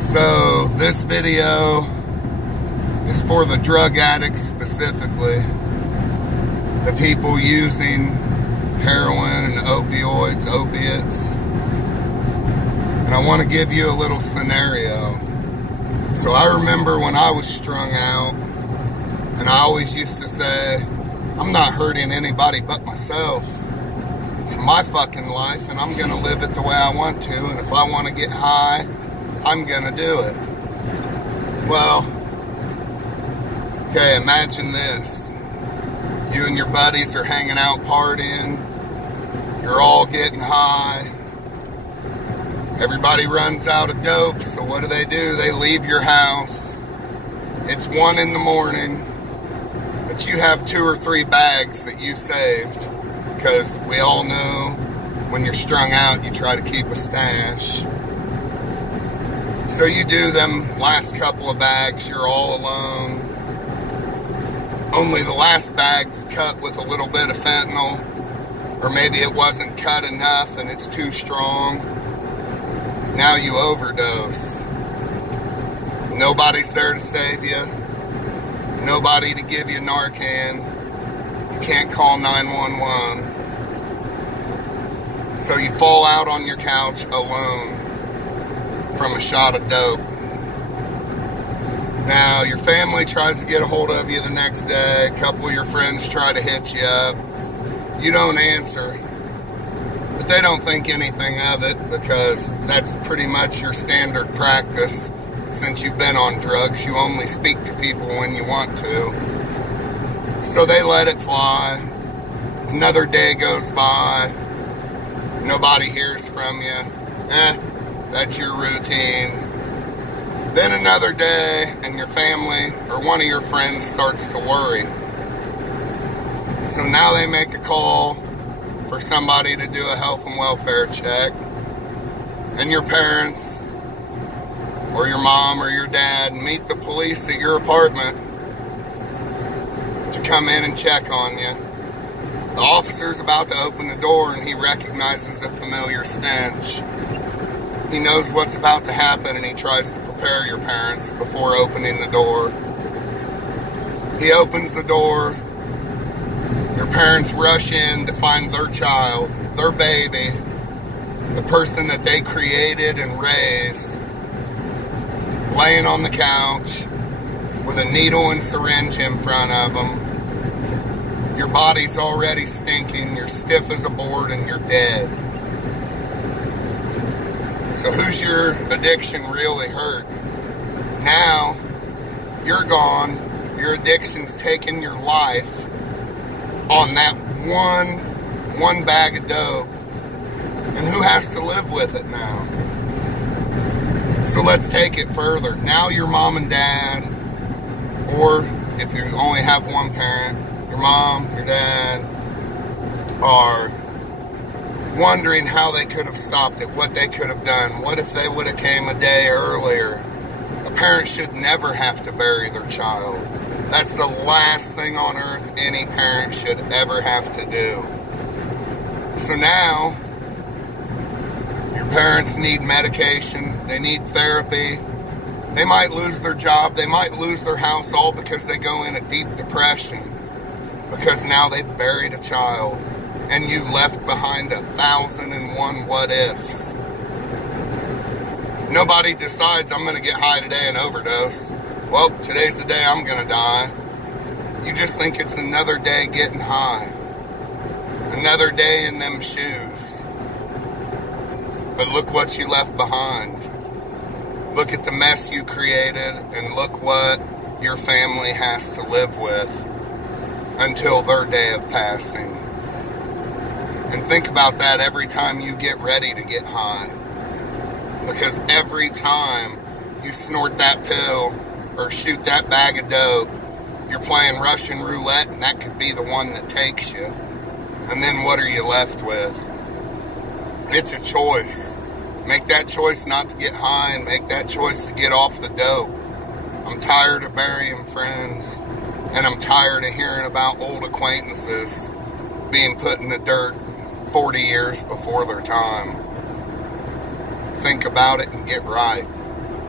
So this video is for the drug addicts specifically, the people using heroin and opioids, opiates. And I want to give you a little scenario. So I remember when I was strung out, and I always used to say, I'm not hurting anybody but myself. It's my fucking life, and I'm gonna live it the way I want to, and if I want to get high, I'm gonna do it. Well, okay, imagine this. You and your buddies are hanging out partying, you're all getting high, everybody runs out of dope, so what do? They leave your house. It's 1 in the morning, but you have 2 or 3 bags that you saved, because we all know when you're strung out, you try to keep a stash. So you do them last couple of bags, you're all alone. Only the last bag's cut with a little bit of fentanyl, or maybe it wasn't cut enough and it's too strong. Now you overdose. Nobody's there to save you. Nobody to give you Narcan. You can't call 911. So you fall out on your couch alone from a shot of dope. Now your family tries to get a hold of you the next day. A couple of your friends try to hit you up. You don't answer. But they don't think anything of it, because that's pretty much your standard practice. Since you've been on drugs, you only speak to people when you want to. So they let it fly. Another day goes by. Nobody hears from you. That's your routine. Then another day, and your family or one of your friends starts to worry. So now they make a call for somebody to do a health and welfare check. And your parents or your mom or your dad meet the police at your apartment to come in and check on you. The officer's about to open the door and he recognizes a familiar stench. He knows what's about to happen and he tries to prepare your parents before opening the door. He opens the door. Your parents rush in to find their child, their baby, the person that they created and raised, laying on the couch with a needle and syringe in front of them. Your body's already stinking, you're stiff as a board, and you're dead. So who's your addiction really hurt? Now, you're gone, your addiction's taken your life on that one bag of dope. And who has to live with it now? So let's take it further. Now your mom and dad, or if you only have one parent, your mom, your dad, are wondering how they could have stopped it, what they could have done. What if they would have came a day earlier? A parent should never have to bury their child. That's the last thing on earth any parent should ever have to do. So now, your parents need medication, they need therapy, they might lose their job, they might lose their house, all because they go in a deep depression. Because now they've buried a child, and you left behind 1,001 what-ifs. Nobody decides, I'm going to get high today and overdose. Well, today's the day I'm going to die. You just think it's another day getting high. Another day in them shoes. But look what you left behind. Look at the mess you created, and look what your family has to live with until their day of passing. And think about that every time you get ready to get high. Because every time you snort that pill or shoot that bag of dope, you're playing Russian roulette, and that could be the one that takes you. And then what are you left with? It's a choice. Make that choice not to get high, and make that choice to get off the dope. I'm tired of burying friends, and I'm tired of hearing about old acquaintances being put in the dirt 40 years before their time. Think about it and get right.